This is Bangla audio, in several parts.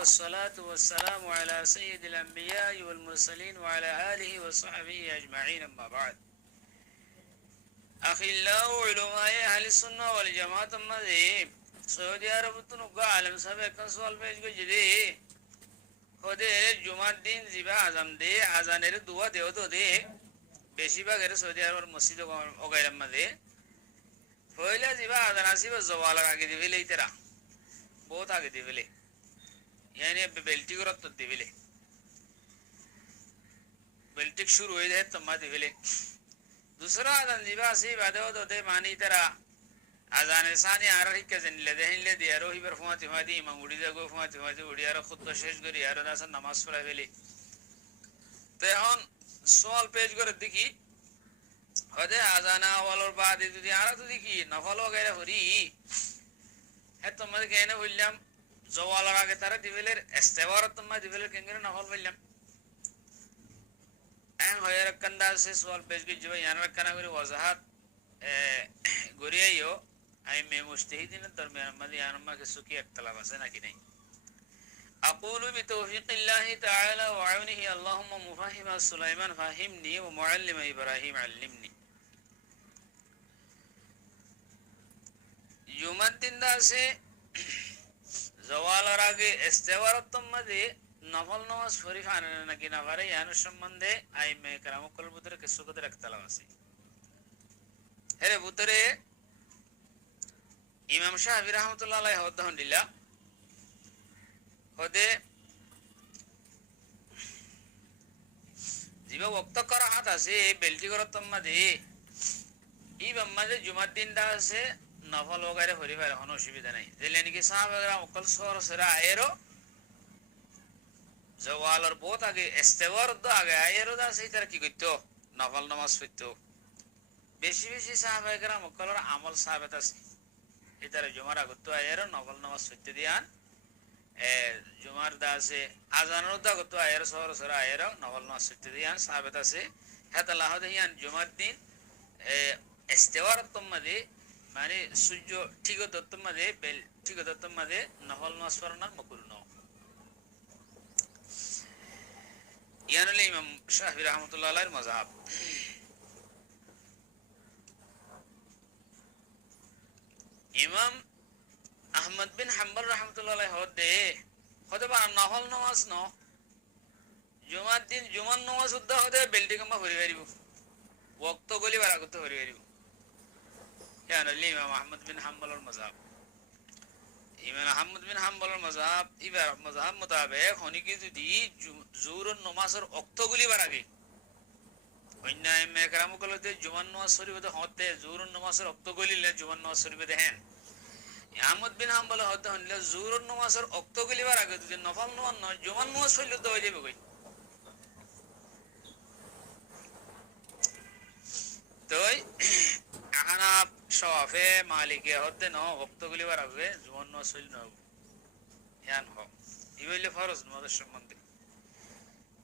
والصلاة والسلام على سيد الأنبياء والمرسلين وعلى آله وصحبه أجمعين أما بعد أخلاء علماء أهل السنة والجماعة مذهب سعودي عرب تنقى عالم سبق سوال بيج جدي خده جمعة دين زبا عزم دي عزانير دعا দেও তো দে বেশিরভাগ সৌদি আরবের মসজিদ ও গায়রাম মধ্যে পয়লা জিবা আজান আসিব জওয়ালার আগে দিবেলে ইতরা বহুত আগে দিবেলে यानी बेल्टी को रत्त दिविले बेल्टिक शुरू हो जाए तम्मा दिविले दूसरा आदन जीवा सी बादे हो तो दे मानी तेरा आजाने सानी आरही के जनिले दे हिले दिया रोही पर फुआती फुआती मंगुड़ी दे को फुआती फुआती उड़ी आरो खुद तो शेष करी आरो दासन नमाज पढ़ा वेले ते हन सवाल पेज कर दिखी होदे आजाना वालों बाद इतनी आरा तो दिखी नफल वगैरह हो रही है तो मत कहने विलियम জওয়ালার আগে তারা দিবেলের ইস্তেওয়ারত মা দিবেলের কেঙ্গরে নফল বললাম এন হয়ে রাখন্দা সে সওয়াল পেশ কি জয় ইয়ান রাখনা করে ওয়াজাহাত গরিয়াইও আই মে মুজতাহিদিন দরমিয়ান মদি আনমা কে সুকি ইখতিলাফ আছে নাকি নাই اقول بتوفيق الله تعالى وعونه اللهم مفهم سليمان فهمني ومعلم ابراهيم علمني يومدين দাসে জওয়ালার আগে ইস্তেওয়ারাতুম মধ্যে নফল নামাজ শরীফ আনে নাকি না পারে ইয়ার সম্বন্ধে আইমে کرام কল ভিতরে কিছু কথা ইখতিলাফ আছে এর ভিতরে ইমাম শাফি রাহমাতুল্লাহ আলাইহি হদ্দাহুল্লাহ হদে জিবা ওয়াক্ত করাত আছে বেলটি করতম মধ্যে এই বাম্মাদে জুমার দিন দা আছে নফল वगैरह হরি পারে কোনো অসুবিধা নাই যেলেনি কি সাহাবারা ওকল সর সরা আয়েরো জওয়ালার বহুত আগে ইস্তেওয়ার দ আগে আয়েরো দা সেই তার কি কইতো নফল নামাজ পড়তো বেশি বেশি সাহাবারা ওকলর আমল সাহাবাত আছে এটারে জুমার আগে তো আয়েরো নফল নামাজ পড়তে দিয়ান জুমার দা আছে আজানের দা কত আয়েরো সর সরা আয়েরো নফল নামাজ পড়তে দিয়ান সাহাবাত আছে হাতা লাহ দিয়ান জুমার দিন ইস্তেওয়ার তোমাদে মানে সূর্য ঠিক দত্তম মাঝে বেল ঠিক দত্তম মাঝে নফল নামাজ পড়ানোর মকরুহ ন ইয়ানুল ইমাম শাফি রাহমাতুল্লাহ আলাইহির মাযহাব ইমাম আহমদ বিন হাম্বল রাহমাতুল্লাহ আলাইহি হদে বা নফল নামাজ ন জুমার দিন জুমার নামাজ উদ্দা হদে বেলটি কমা হরি পারিব ওয়াক্ত গলি বার করতে হরি পারিব يعني الإمام أحمد بن حنبل المذهب إمام أحمد بن حنبل المذهب إبر مذهب مطابق هني كي تدي زور النماز اور أكتوغلي براغي وإننا إما كرامو كلوته جمان نماز سوري بده هوته زور النماز اور أكتوغلي له جمان نماز سوري بده هن أحمد بن حنبل هوته هني زور النماز اور أكتوغلي براغي تدي نفل نماز نا جمان نماز سوري بده وجه بگوي توي أنا شافعي مالكي هوته نو أكتوغلي براغي جمان نماز سوري نو يان هو يبيله فرض نماز সম্বন্ধে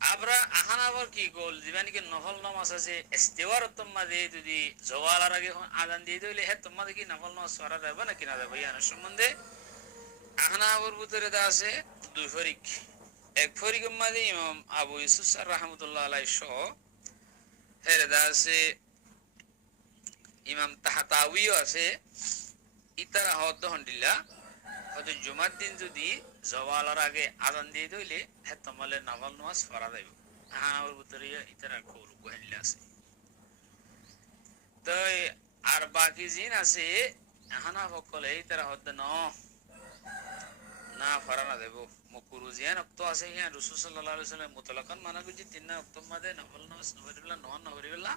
আমরা আহানাবার কি গোল জীবনে কি নফল নামাজ আছে ইস্তেওয়ারাতুম মাঝে যদি জওয়ালার আগে আযান দিয়ে দিলে হে তোমাদের কি নফল নামাজ পড়া যাবে না কিনা যাবে ইয়ার সম্বন্ধে আহানাবার ভিতরে দা আছে দুই ফরিক এক ফরিকের মাঝে ইমাম আবু ইউসুফ রাহমাতুল্লাহ আলাইহি সহ এর দা আছে ইমাম তাহাতাউই আছে ইতারা হদ হন্ডিল্লাহ হয়তো জুমার দিন যদি জওয়ালার আগে আযান দিয়ে দিলে হে তোমালে নফল নামাজ পড়া যাবে আহানার ভিতরে ইতারা কৌল কহিলা আছে তো আর বাকি জিন আছে আহানা বকলে ইতারা হদ না পড়া না দেব মকরু জিয়ান অক্ত আছে ইয়া রাসূল সাল্লাল্লাহু আলাইহি ওয়াসাল্লাম মুতলাকান মানা কইছি তিন না অক্ত মাদে নফল নামাজ নবরিল্লাহ নহন নবরিল্লাহ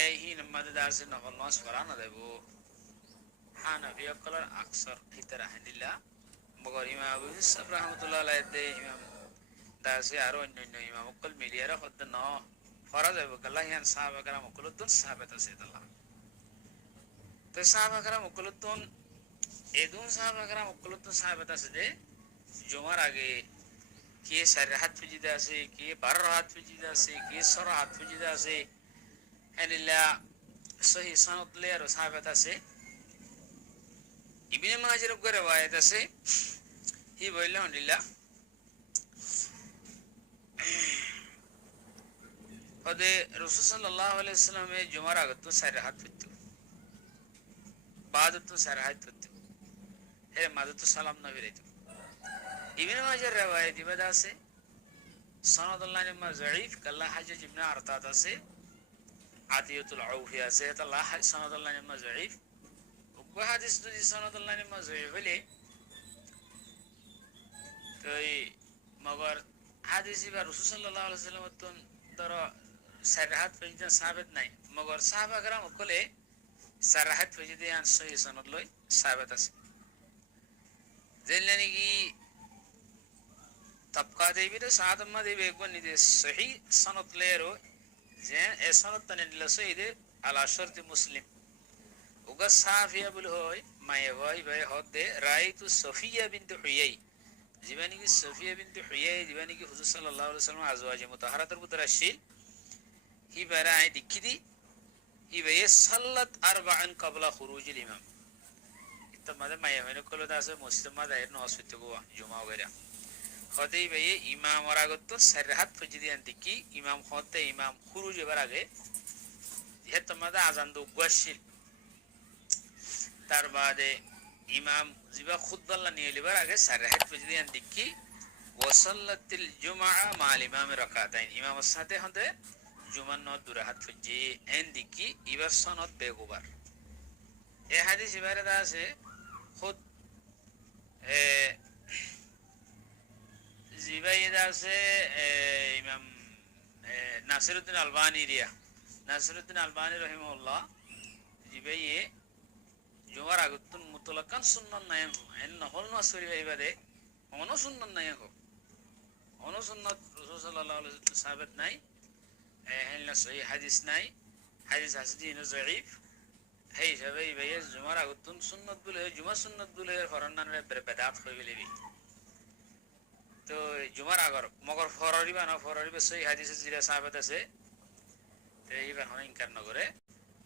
এই হি নামাজ দাসে নফল নামাজ পড়া না দেব হানাফি কলার আকসার ইতারা হাদিলা মগর ইমাম আবু ইউসুফ রাহমাতুল্লাহ আলাইহি ইমাম দাসে আর অন্যান্য ইমাম কল মিলিয়ারা হদ ন ফরজ হবে কল্লাহিয়ান সাহাবা کرام কলতুন সাহাবাত আছে আল্লাহ তো সাহাবা کرام কলতুন এদুন সাহাবা کرام কলতুন সাহাবাত আছে যে জুমার আগে কে সারে হাত ফিজিদা আছে কে বার হাত ফিজিদা আছে কে সর হাত ফিজিদা আছে হাদিলা সহি সনদ লে আর সাহাবাত আছে ইবনে মাজাহ এর রিওয়ায়াত আছে হি বললে হন্ডিল্লা ওদে রসুল সাল্লাল্লাহু আলাইহি ওয়াসাল্লামে জুমার আগত সাইর হাত পড়তো বাদত সাইর হাত পড়তো এর মাদত সালাম না বেরাইতো ইবনে মাজার riwayat ইবাদা আছে সনদুল্লাহ নিমা যঈফ কাল্লা হাজ্জাজ ইবনে আরতাত আছে আদিয়াতুল আউফি আছে তাল্লাহ সনদুল্লাহ নিমা যঈফ উগ্র হাদিস যদি সনদুল্লাহ নিমা যঈফ হলে তো এই মগর হাদিস বা রাসূল সাল্লাল্লাহু আলাইহি ওয়াসাল্লাম ধরো সারাহাত পর্যন্ত সাবিত নাই মগর সাহাবা کرام কলে সারাহাত পর্যন্ত আন সহি সনদ লই সাবিত আছে জেনলানি কি তবকা দেবি তো সাদম্মা দেবি একবার নিদে সহি সনদ লেরো যে এ সনদ তনে লসইদে আলা শর্ত মুসলিম উগা সাফিয়া বল হয় মায়ে ভাই ভাই হদে রাইতু সফিয়া বিনত হুয়াই জীবানী কি সফিয়া বিনত হুয়াই জীবানী কি হুজুর সাল্লাল্লাহু আলাইহি ওয়াসাল্লাম আজওয়াজে মুতাহারাতের ভিতর আসিল হি বারা আই দিকিদি হি বে সাল্লাত আরবাআন ক্বাবলা খুরুজিল ইমাম ইতমাদে মায়ে হয় কলো দাসে মুসলিম মাদে এর নসিতে গো জুমা ওগেরা হদেই বে ইমাম ওরাগত সারহাত ফজিদিয়ান দিকি ইমাম হতে ইমাম খুরুজ এবার আগে ইতমাদে আজান দো গোয়াশিল তার বাদে ইমাম জিবা খুতবাল্লা নিয়ে লিবার আগে সারহাত ফজিদিয়ান দিকি ওয়াসাল্লাতিল জুমআ মাল ইমাম রাকাতাইন ইমামের সাথে হতে জুমার ন দুরাহাত ফজি এন দিকি ইবার সনদ বেগুবার এ হাদিস ইবারে আছে খুদ জিবাইদা আছে ইমাম নাসিরউদ্দিন আলবানী রিয়া নাসিরউদ্দিন আলবানী রহিমাহুল্লাহ জিবাইয়ে জুমার আগতুন মুতলাকান সুন্নাত নাই এন নহল নসরি ইবাদে অন সুন্নাত নাই অন সুন্নাত রাসূল সাল্লাল্লাহু আলাইহি ওয়াসাল্লাম সাবিত নাই হেলনা সহি হাদিস নাই হাদিস হাসদিন যঈফ হেই সবাই ভাই জুমার আগতুন সুন্নাত বলে জুমা সুন্নাত বলে ফরনানে বেদাত হই গেলিবি তো জুমার আগর মগর ফররিবা না ফররিবা সহি হাদিসে জিরা সাহাবাত আছে তো এইবার হন ইনকার নগরে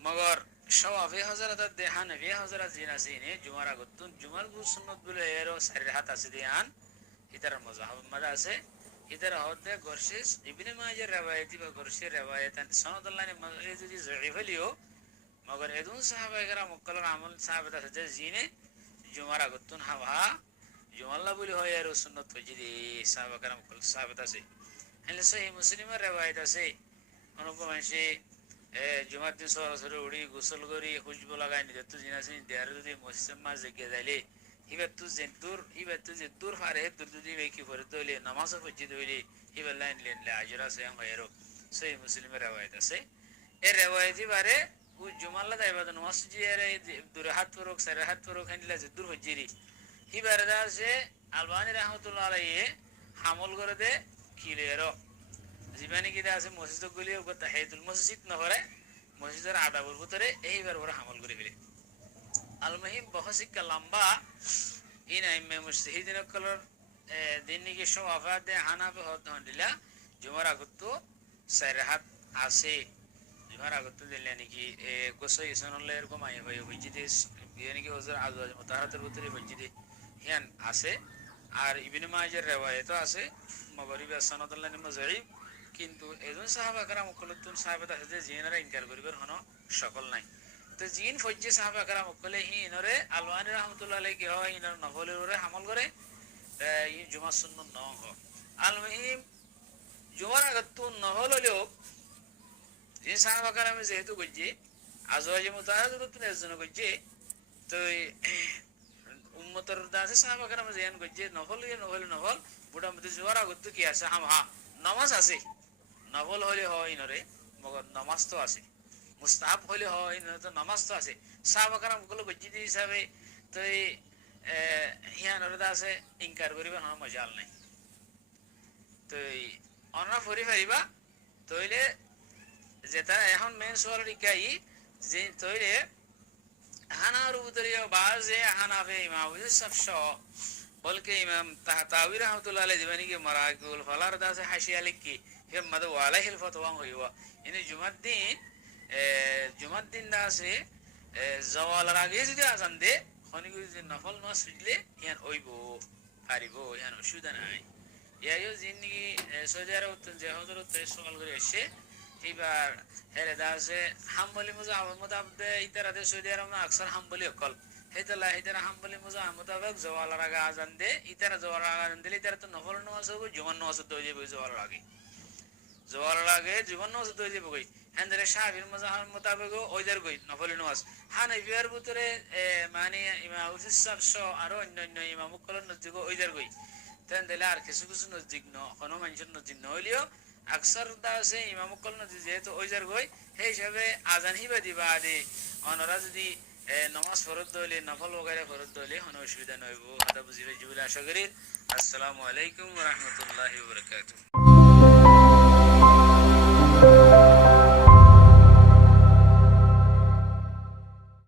মগর শাওয়াফি হযরত দেহানবি হযরত জিনাসিনে জুমার আগতুন জুমার গু সুন্নাত বলে এর সারি হাত আছে দিয়ান ইতার মাযহাব মাদা আছে ইতার হতে গরশিস ইবনে মাজাহ riwayati বা গরশি riwayatan সনদুল্লাহ মাযহাব যদি যঈফ লিও মগর এদুন সাহাবা کرام মুকল্লার আমল সাহাবাত আছে জিনে জুমার আগতুন হাওয়া জুমাল্লাহ বলি হয় আর সুন্নাত ফজিদি সাহাবা کرام মুকল্ল সাহাবাত আছে হলে সহি মুসলিমের riwayat আছে অনুকম আছে জুমার দিন সরাসরি উড়ি গোসল করি খুশবু লাগাই নিতে তো জিনাসিন দেয়ার যদি মসজিদ মাঝ জায়গা যাইলে হিবার তো যে দূর হারে দূর যদি বেকি করে তৈলে নামাজ ফজিদ হইলে হিবার লাইন লেনলে আজরা সে হয় সহি মুসলিমের riwayat আছে এর riwayati বারে ও জুমাল্লাহ দাইবাদ মসজিদে দূর হাত পরক সারা হাত পরক হানিলা যে দূর হজিরি হিবার দাসে আলবানী রাহমাতুল্লাহ আলাইহি হামল করে দে কিলেরো জীবানী কি আছে মসজিদ গুলি ও তাহিয়াতুল মসজিদ না করে মসজিদের আদাবের ভিতরে এইবার ওরা আমল করে ফেলে আল মুহিম বহুশিকা লম্বা ইন আইমে মুজতাহিদিন কলর দিননি কি শাওয়াফা দে হানাফি হত হন্ডিলা জুমার আগত সারহাত আছে জুমার আগত দিলে নাকি গোসই সনলে এরকম আই হয় হইজিদে ইয়ানি কি হুজুর আজওয়াজ মুতাহারাতের ভিতরে হইজিদে হিয়ান আছে আর ইবনে মাজাহ riwayat আছে মাগরিবা সনদুল্লাহ নিমা যঈফ কিন্তু এজন সাহাবা کرام মুকল্লাতুন সাহাবাত আছে জিনারা ইনকার করিবার হনো সকল নাই তো জিন ফজ্জে সাহাবা کرام মুকল্লে হিনরে আলওয়ানি রাহমাতুল্লাহ আলাইহি কি হয় হিনর নফলের উপরে আমল করে এই জুমা সুন্নাত ন হ আল মুহিম জুমার আগতুন নহল হলো জিন সাহাবা کرام যেহেতু গজ্জে আজওয়াজে মুতাহারাতুন এজন গজ্জে তো উম্মতের দাসে সাহাবা کرام যেন গজ্জে নহল বুড়া মধ্যে জুমার আগত কি আছে হা নামাজ আছে নফল হলে হয় নরে মগর নামাজ তো আছে মুস্তাহাব হলে হয় না তো নামাজ তো আছে সাহাবা کرام গুলো গজ্জিদি হিসাবে তো হিয়া নরদা আছে ইনকার করিবা না মজাল নাই তো অনরা ফরি ফারিবা তইলে যেটা এখন মেন সোয়াল রিকাই যে তইলে হানার উতরিয়া বাজে হানাফে ইমাম ইউসুফ বলকে ইমাম তাহতাবি রহমাতুল্লাহ আলাইহি জীবনী के मराकिल फलार दास हाशिया लिखी हे मद वालाहिल फतवा हुआ इन जुमद्दीन दासे जवाल आगे যদি আজান দে খনি যদি নফল নামাজ পড়লে ইয়ান হইবো পারিব ইহান অসুবিধা নাই ইয়াইও জিন্দিগি সৌদি আরব যে হজরত সকাল করে এসে এবার হেরে দাসে হাম্বলি মুজা মোতাবদে ইতারাতে সৌদি আরব না আকসার হাম্বলি অকল হেতলা হেতারা হাম্বলি মুজা মোতাবেক জওয়ালার আগে আজান দে ইতারা জওয়ালার আজান দিলে ইতারা তো নফল নামাজ হবে জীবন নামাজ তো হয়ে যাবে জওয়ালার আগে জওয়ালার আগে জীবন নামাজ তো হয়ে যাবে কই হেন্দারে শাহির মুজাহার মোতাবেক ওইদার কই নফল নামাজ হানাফিয়ার ভিতরে মানে ইমাম হুসাইন সহ আরো অন্যান্য ইমাম মুকল্লার নজদিক ওইদার কই তেন দিলে আর কিছু কিছু নজদিক ন কোনো মানুষের নজদিক ন হইলেও আকসার দাসে ইমাম মুকল নজদিক যেহেতু ওইদার কই সেই হিসাবে আজান হিবা দিবা আদি অনরা যদি নমাজ ফরত দইলে নফল বগাইরে ফরত দইলে কোনো অসুবিধা নইব আদা বুঝি ভাই আশা করি আসসালামু আলাইকুম ওয়া রাহমাতুল্লাহি ওয়া বারাকাতুহু